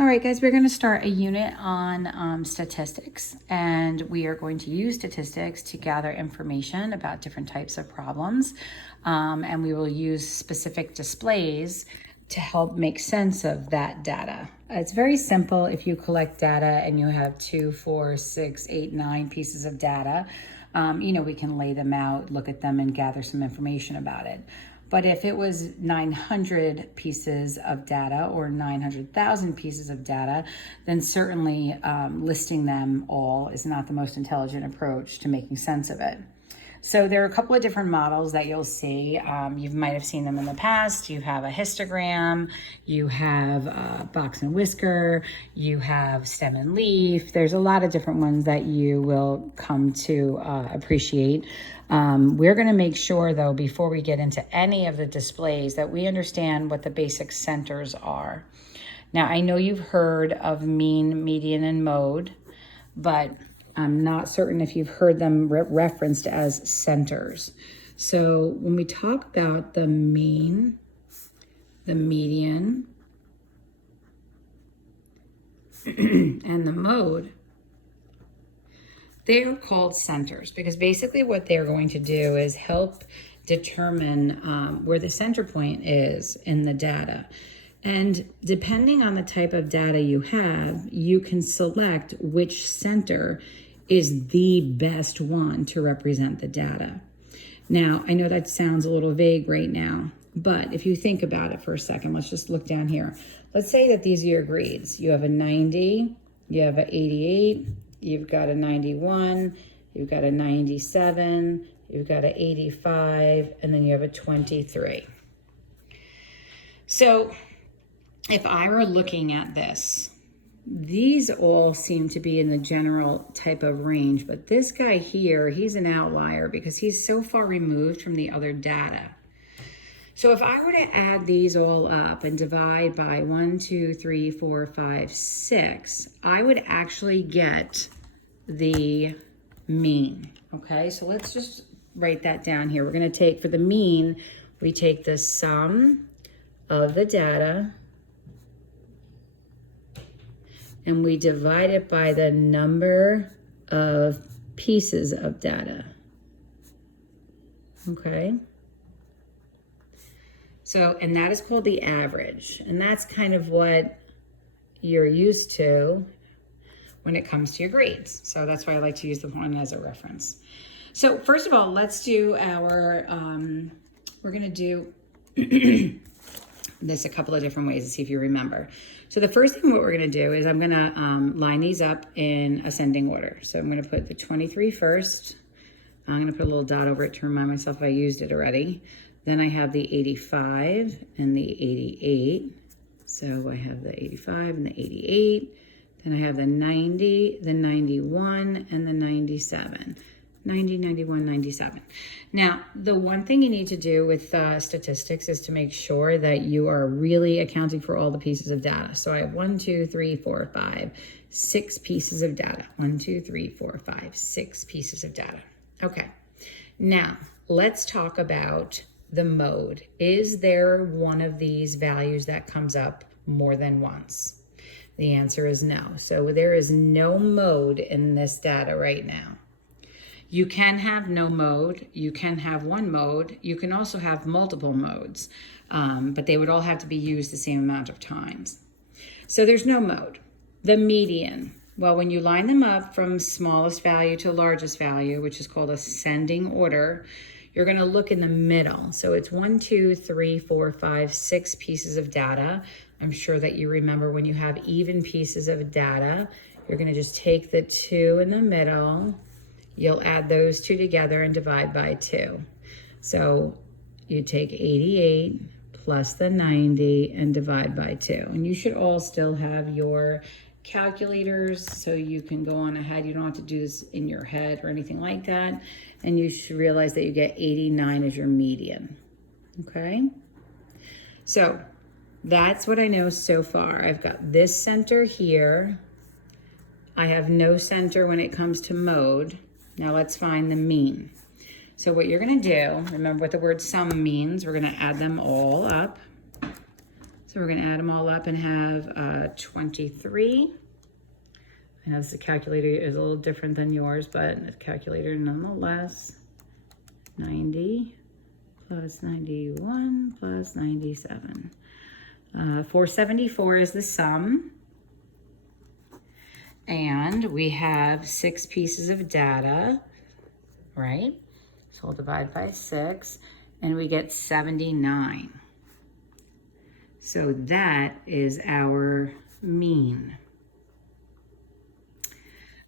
All right, guys, we're going to start a unit on statistics, and we are going to use statistics to gather information about different types of problems, and we will use specific displays to help make sense of that data. It's very simple. If you collect data and you have 2, 4, 6, 8, 9 pieces of data, we can lay them out, look at them, and gather some information about it. But if it was 900 pieces of data or 900,000 pieces of data, then certainly listing them all is not the most intelligent approach to making sense of it. So there are a couple of different models that you'll see. You might have seen them in the past. You have a histogram, you have box and whisker, you have stem and leaf. There's a lot of different ones that you will come to appreciate. We're going to make sure, though, before we get into any of the displays, that we understand what the basic centers are. Now, I know you've heard of mean, median, and mode, but I'm not certain if you've heard them referenced as centers. So when we talk about the mean, the median, and the mode, they are called centers because basically what they're going to do is help determine where the center point is in the data. And depending on the type of data you have, you can select which center is the best one to represent the data. Now, I know that sounds a little vague right now, but if you think about it for a second, let's just look down here. Let's say that these are your grades. You have a 90, you have an 88, you've got a 91, you've got a 97, you've got an 85, and then you have a 23. So if I were looking at this, these all seem to be in the general type of range, but this guy here, he's an outlier because he's so far removed from the other data. So if I were to add these all up and divide by 1, 2, 3, 4, 5, 6, I would actually get the mean. Okay, so let's just write that down here. We're going to take, for the mean, we take the sum of the data and we divide it by the number of pieces of data. Okay. So, and that is called the average. And that's kind of what you're used to when it comes to your grades. So that's why I like to use the one as a reference. So first of all, let's do our, we're gonna do this a couple of different ways to see if you remember. So the first thing what we're gonna do is I'm gonna line these up in ascending order. So I'm gonna put the 23 first. I'm gonna put a little dot over it to remind myself if I used it already. Then I have the 85 and the 88. So I have the 85 and the 88. Then I have the 90, the 91, and the 97. 90, 91, 97. Now, the one thing you need to do with statistics is to make sure that you are really accounting for all the pieces of data. So I have 1, 2, 3, 4, 5, 6 pieces of data. 1, 2, 3, 4, 5, 6 pieces of data. Okay, now let's talk about the mode. Is there one of these values that comes up more than once? The answer is no. So there is no mode in this data right now. You can have no mode, you can have one mode, you can also have multiple modes, but they would all have to be used the same amount of times. So there's no mode. The median, well, when you line them up from smallest value to largest value, which is called ascending order, you're gonna look in the middle. So it's 1, 2, 3, 4, 5, 6 pieces of data. I'm sure that you remember when you have even pieces of data, you're gonna just take the 2 in the middle, you'll add those 2 together and divide by 2. So you take 88 plus the 90 and divide by 2. And you should all still have your calculators so you can go on ahead. You don't have to do this in your head or anything like that. And you should realize that you get 89 as your median. Okay? So that's what I know so far. I've got this center here. I have no center when it comes to mode. Now let's find the mean. So what you're gonna do, remember what the word sum means, we're gonna add them all up. So we're going to add them all up and have 23. I know this calculator is a little different than yours, but the calculator nonetheless. 90 plus 91 plus 97. 474 is the sum. And we have 6 pieces of data, right? So we'll divide by 6 and we get 79. So that is our mean.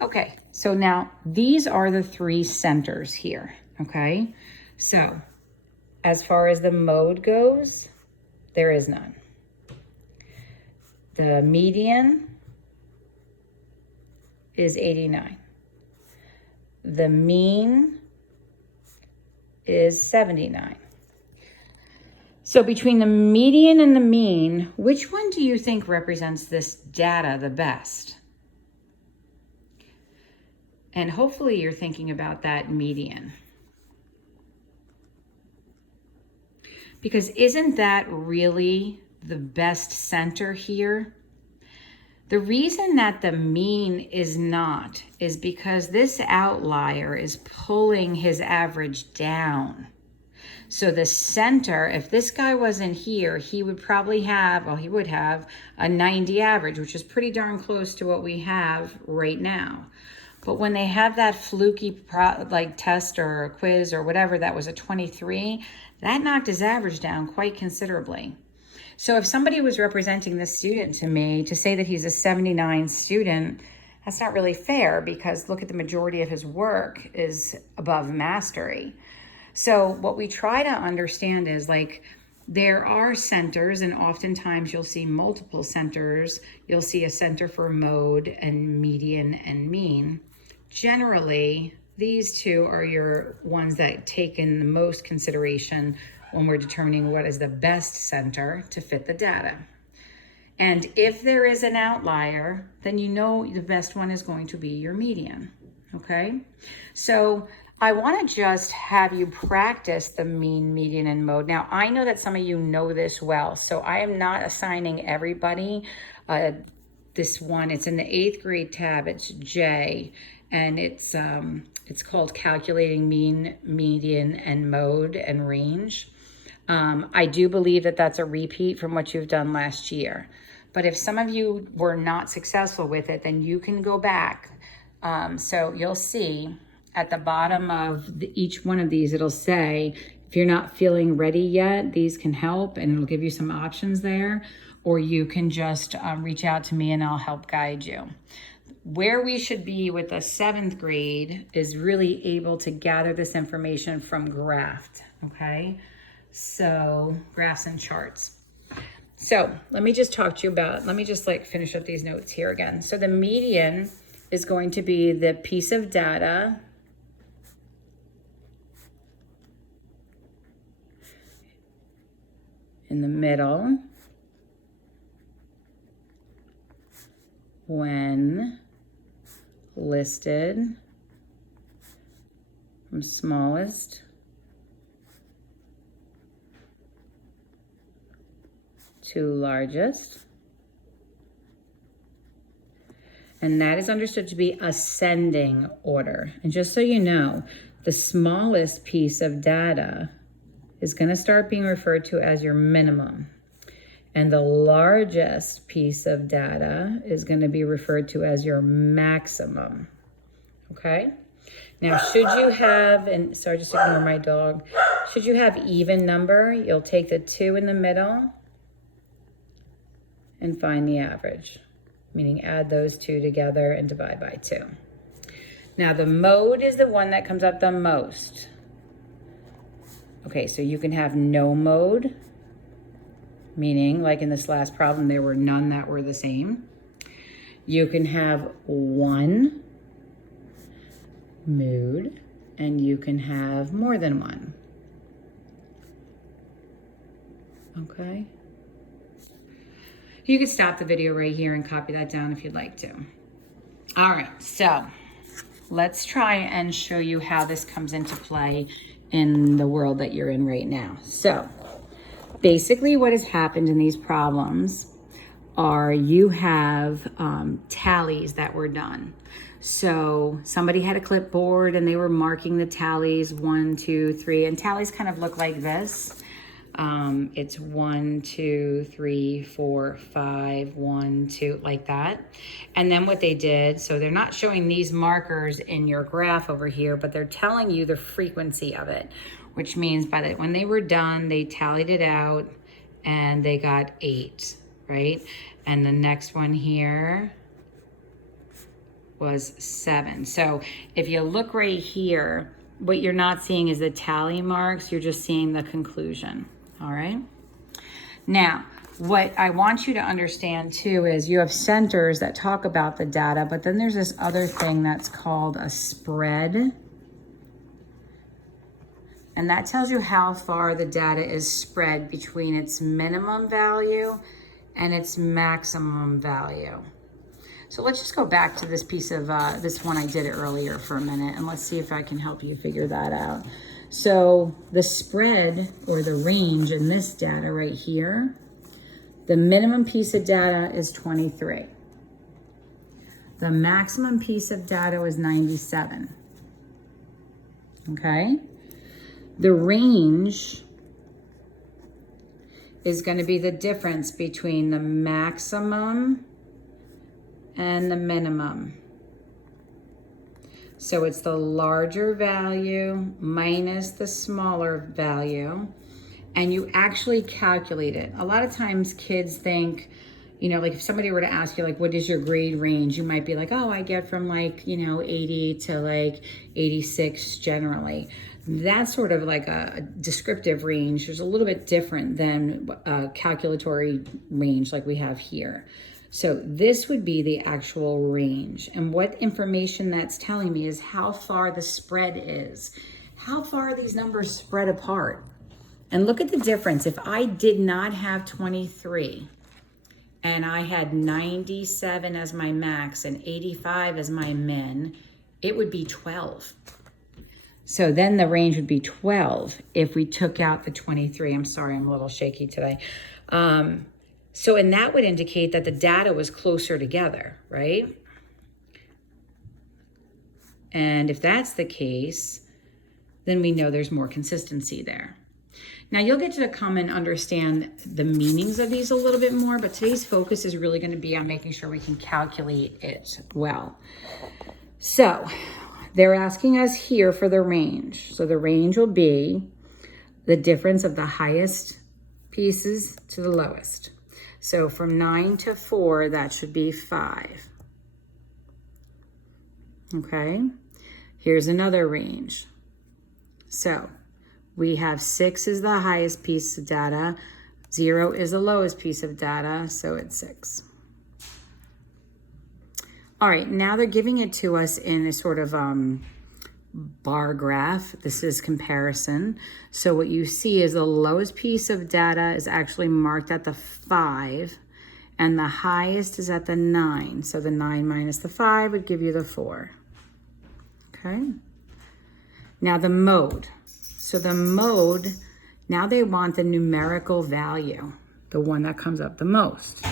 Okay, so now these are the 3 centers here, okay? So as far as the mode goes, there is none. The median is 89. The mean is 79. So between the median and the mean, which one do you think represents this data the best? And hopefully you're thinking about that median. Because isn't that really the best center here? The reason that the mean is not is because this outlier is pulling his average down. So the center, if this guy wasn't here, he would probably have, well, he would have a 90 average, which is pretty darn close to what we have right now. But when they have that fluky like test or quiz or whatever that was a 23, that knocked his average down quite considerably. So if somebody was representing this student to me, to say that he's a 79 student, that's not really fair, because look at the majority of his work is above mastery. So what we try to understand is, like, there are centers, and oftentimes you'll see multiple centers. You'll see a center for mode and median and mean. Generally, these 2 are your ones that take in the most consideration when we're determining what is the best center to fit the data. And if there is an outlier, then you know the best one is going to be your median, okay? So I want to just have you practice the mean, median, and mode. Now, I know that some of you know this well, so I am not assigning everybody this one. It's in the 8th grade tab. It's J, and it's called Calculating Mean, Median, and Mode and Range. I do believe that that's a repeat from what you've done last year. But if some of you were not successful with it, then you can go back. So you'll see at the bottom of each one of these, it'll say, if you're not feeling ready yet, these can help, and it'll give you some options there. Or you can just reach out to me and I'll help guide you. Where we should be with the 7th grade is really able to gather this information from Graphed, okay? So graphs and charts. So let me just talk to you about, let me just like finish up these notes here again. So the median is going to be the piece of data in the middle when listed from smallest to largest. And that is understood to be ascending order. And just so you know, the smallest piece of data is going to start being referred to as your minimum. And the largest piece of data is going to be referred to as your maximum. Okay? Now, should you have, and sorry, just ignore my dog. Should you have even number, you'll take the 2 in the middle and find the average, meaning add those 2 together and divide by 2. Now, the mode is the one that comes up the most. Okay, so you can have no mode, meaning like in this last problem, there were none that were the same. You can have 1 mood, and you can have more than 1. Okay. You can stop the video right here and copy that down if you'd like to. All right, so let's try and show you how this comes into play in the world that you're in right now. So basically what has happened in these problems are you have tallies that were done. So somebody had a clipboard and they were marking the tallies 1, 2, 3, and tallies kind of look like this. It's 1, 2, 3, 4, 5, 1, 2, like that. And then what they did, so they're not showing these markers in your graph over here, but they're telling you the frequency of it, which means when they were done, they tallied it out and they got 8, right? And the next one here was 7. So if you look right here, what you're not seeing is the tally marks, you're just seeing the conclusion. All right. Now, what I want you to understand too is you have centers that talk about the data, but then there's this other thing that's called a spread. And that tells you how far the data is spread between its minimum value and its maximum value. So let's just go back to this piece of, this one I did earlier for a minute, and let's see if I can help you figure that out. So the spread or the range in this data right here, the minimum piece of data is 23. The maximum piece of data was 97. Okay? The range is going to be the difference between the maximum and the minimum. So it's the larger value minus the smaller value, and you actually calculate it. A lot of times kids think, you know, like if somebody were to ask you, like, what is your grade range? You might be like, oh, I get from like, you know, 80 to like 86 generally. That's sort of like a descriptive range. There's a little bit different than a calculatory range like we have here. So this would be the actual range. And what information that's telling me is how far the spread is. How far are these numbers spread apart? And look at the difference. If I did not have 23 and I had 97 as my max and 85 as my min, it would be 12. So then the range would be 12 if we took out the 23. I'm sorry, I'm a little shaky today. And that would indicate that the data was closer together, right? And if that's the case, then we know there's more consistency there. Now you'll get to come and understand the meanings of these a little bit more, but today's focus is really going to be on making sure we can calculate it well. So they're asking us here for the range. So the range will be the difference of the highest pieces to the lowest. So from 9 to 4, that should be 5. Okay, here's another range. So we have 6 is the highest piece of data, 0 is the lowest piece of data, so it's 6. All right, now they're giving it to us in a sort of bar graph. This is comparison. So what you see is the lowest piece of data is actually marked at the 5, and the highest is at the 9. So the 9 minus the 5 would give you the 4. Okay. Now the mode. So the mode, now they want the numerical value, the one that comes up the most.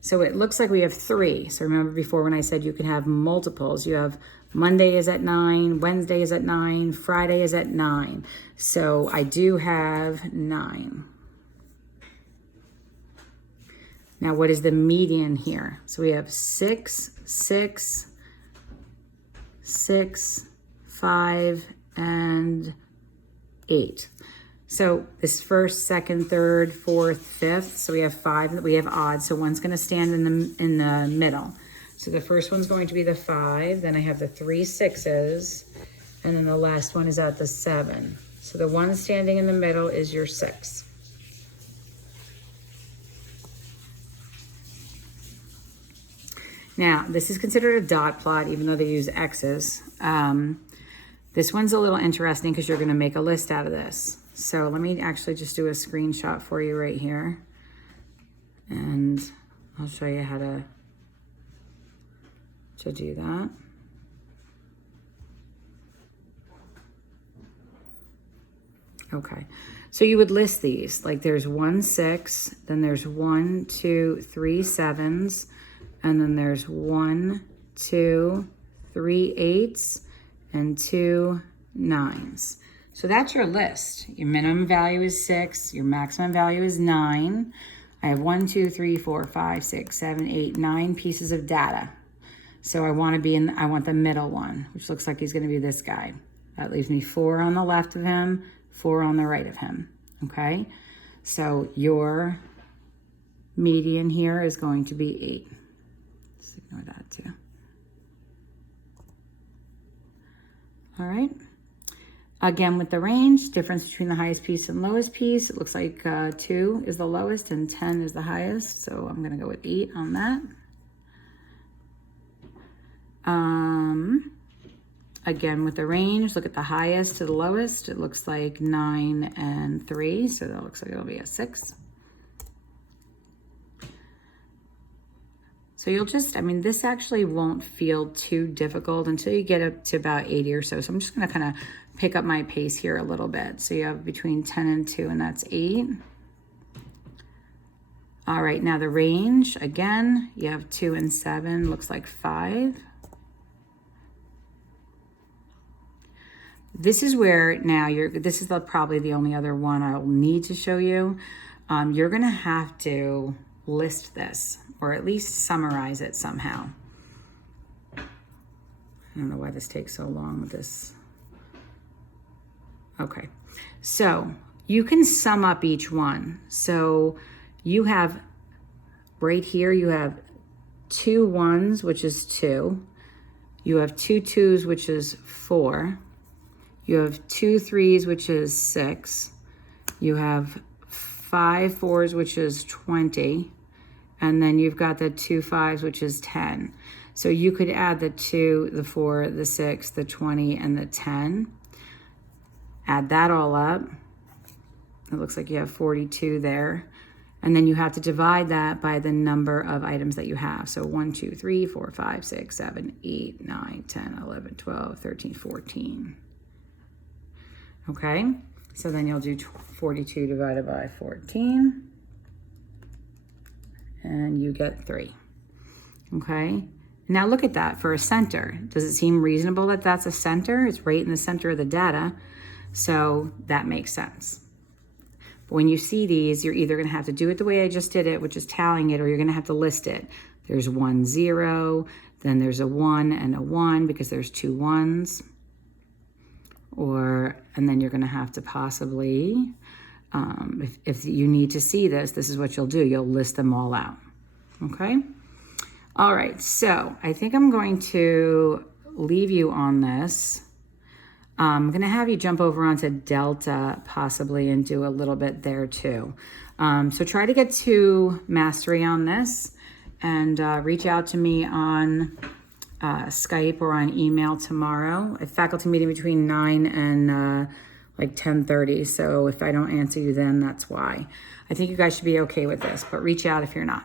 So it looks like we have 3. So remember before when I said you can have multiples, you have Monday is at 9, Wednesday is at 9, Friday is at 9. So I do have 9. Now what is the median here? So we have 6, 6, 6, 5, and 8. So this first, second, third, fourth, fifth. So we have 5. We have odd. So one's going to stand in the middle. So the first one's going to be the 5. Then I have the 3 6s, and then the last one is at the 7. So the one standing in the middle is your 6. Now this is considered a dot plot, even though they use X's. This one's a little interesting because you're going to make a list out of this. So let me actually just do a screenshot for you right here. And I'll show you how to do that. Okay, so you would list these, like there's 1 6, then there's 1 2 3 7s, and then there's 1 2 3 8s, and 2 9s. So that's your list. Your minimum value is 6, your maximum value is 9. I have 1 2 3 4 5 6 7 8 9 pieces of data. So I want to be in, I want the middle one, which looks like he's going to be this guy. That leaves me 4 on the left of him, 4 on the right of him, okay? So your median here is going to be 8. Let's ignore that too. All right. Again, with the range, difference between the highest piece and lowest piece, it looks like 2 is the lowest and 10 is the highest. So I'm gonna go with 8 on that. Again, with the range, look at the highest to the lowest. It looks like 9 and 3, so that looks like it'll be a 6. So you'll just, I mean, this actually won't feel too difficult until you get up to about 80 or so. So I'm just gonna kind of pick up my pace here a little bit. So you have between 10 and 2, and that's 8. All right, now the range, again, you have 2 and 7, looks like 5. This is where now this is probably the only other one I'll need to show you. You're gonna have to list this, or at least summarize it somehow. I don't know why this takes so long with this. Okay, so you can sum up each one. So you have, right here, you have 2 1s, which is 2. You have 2 2s, which is 4. You have 2 3s, which is 6. You have 5 4s, which is 20. And then you've got the 2 5s, which is 10. So you could add the 2, the 4, the 6, the 20, and the 10. Add that all up. It looks like you have 42 there. And then you have to divide that by the number of items that you have. So 1, 2, 3, 4, 5, 6, 7, 8, 9, 10, 11, 12, 13, 14. Okay, so then you'll do 42 divided by 14, and you get 3. Okay, now look at that for a center. Does it seem reasonable that that's a center? It's right in the center of the data, so that makes sense. But when you see these, you're either going to have to do it the way I just did it, which is tallying it, or you're going to have to list it. There's 1 0, then there's a 1 and a 1 because there's 2 1s. And then you're going to have to possibly, if you need to see this, this is what you'll do. You'll list them all out. Okay. All right. So I think I'm going to leave you on this. I'm going to have you jump over onto Delta possibly and do a little bit there too. So try to get to mastery on this, and reach out to me on Skype or on email tomorrow. A faculty meeting between 9 and like 10:30. So if I don't answer you then, that's why. I think you guys should be okay with this, but reach out if you're not.